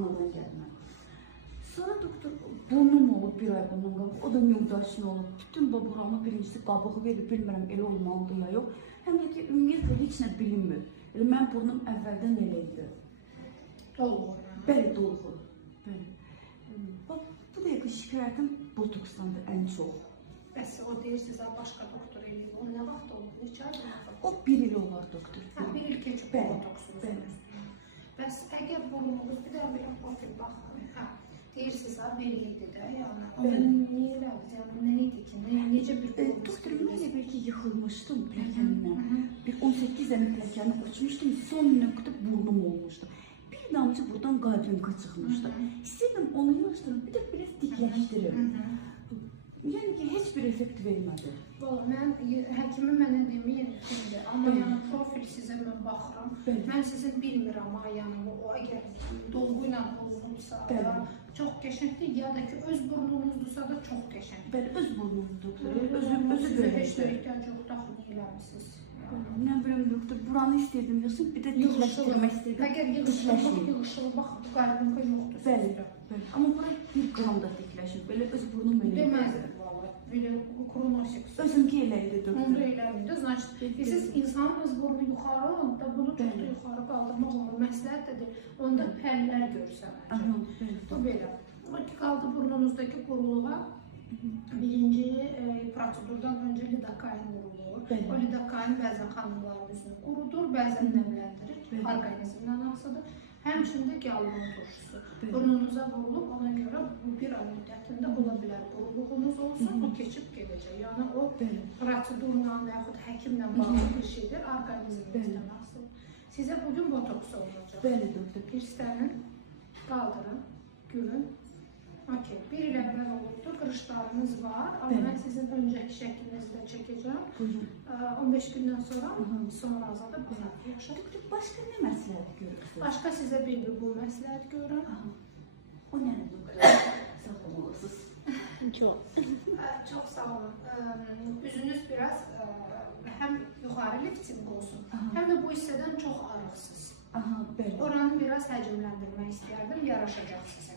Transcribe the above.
Ondan gelmem. Sonra doktor burnum olub bir ay bundan qabaq, o da müqdaşın olub. Bütün buramı birincisi qabığı verib, bilmirəm elə olmalıdır ya yox. Həm də ki, ümumiyyətlə heç nə bilinmir. Elə mənim burnum əvvəldən elə idi. Dolğu. Bəli, dolğu. Bəli. Bax, bu dəqiqə şikayətim botoksdandır ən çox. Bəs o deyir sizə başqa doktor eləyib. O nə vaxt olub? Neçə ay olub? O bir il olar doktor. Bir il keçib Bəli, botoksunuz. bəli. Bəs əgər burnunuz bir də belə profil baxın, deyirsiniz ha, bir ildir də, yəni onu niyə elədi? Yəni nə idi ki, necə bir Doktor, mən elə bir ki, yıxılmışdım pilləkəndən. Bir 18 dənə pilləkəni uçmuşdum, son nöqtə burnum olmuşdu. Bir damcı buradan qadrinka çıxmışdı. İstəyirdim onu yığışdırım, bir də biraz dikləşdirim. Yəni ki, heç bir effekt vermədi. Valla, mən həkimi mənə deməyir kimdir, amma yəni profil sizə mən baxıram. Mən sizin bilmirəm, yəni o əgər dolğu ilə olunubsa, çox qəşəngdir, ya da ki, öz burnunuzdursa da çox qəşəngdir. Bəli, öz burnumdur doktor, özü sizə heç də görəkdir. ehtiyac yoxdur, axı niyə eləmişsiniz? Nə bilim doktor, buranı istəyirdim, yoxsa bir də dikləşdirmək istəyirdim. Əgər yığışılı bax, qadrinka yoxdur. Bəli, bəli. Amma bura bir qram da dikləşir, belə öz burnum elə. Deməzdir valla, belə kronosik. Özümki elə idi doktor. Onda eləmir. Значит, siz insanın öz burnu yuxarı da bunu çox da yuxarı qaldırmaq olur. Məsləhət də deyil. Onda pəllər görsənəcək. Bu belə. Qaldı burnunuzdakı quruluğa. Birinci prosedurdan öncə lidokain vurulur. O lidokain bəzən xanımların üzünü qurudur, bəzən nəmləndirir. Orqanizmdən asılıdır. Həmçində gyalurun turşusu. Burnunuza vurulub, ona görə bu bir ay müddətində ola bilər quruluğunuz olsun, o keçib gedəcək. Yəni o prosedurla və yaxud həkimlə bağlı bir şeydir, orqanizmdən asılıdır. Sizə bugün botoks olunacaq. Bəli doktor. İstənin, qaldırın, gülün. Okey, bir il əvvəl olubdur, qırışlarınız var, amma mən sizin öncəki şəklinizi də çəkəcəm. 15 gündən sonra sonrazada baxaq. Yaxşı. Doktor, başqa nə məsləhət görürsünüz? Başqa sizə bir bu məsləhət görürəm. O nədir doktor? Sağ olmalısınız. Çox sağ olun. Üzünüz biraz həm yuxarı lifting olsun, həm də bu hissədən çox arıqsınız. Aha, bəli. Oranı biraz həcmləndirmək istəyərdim, yaraşacaq sizə.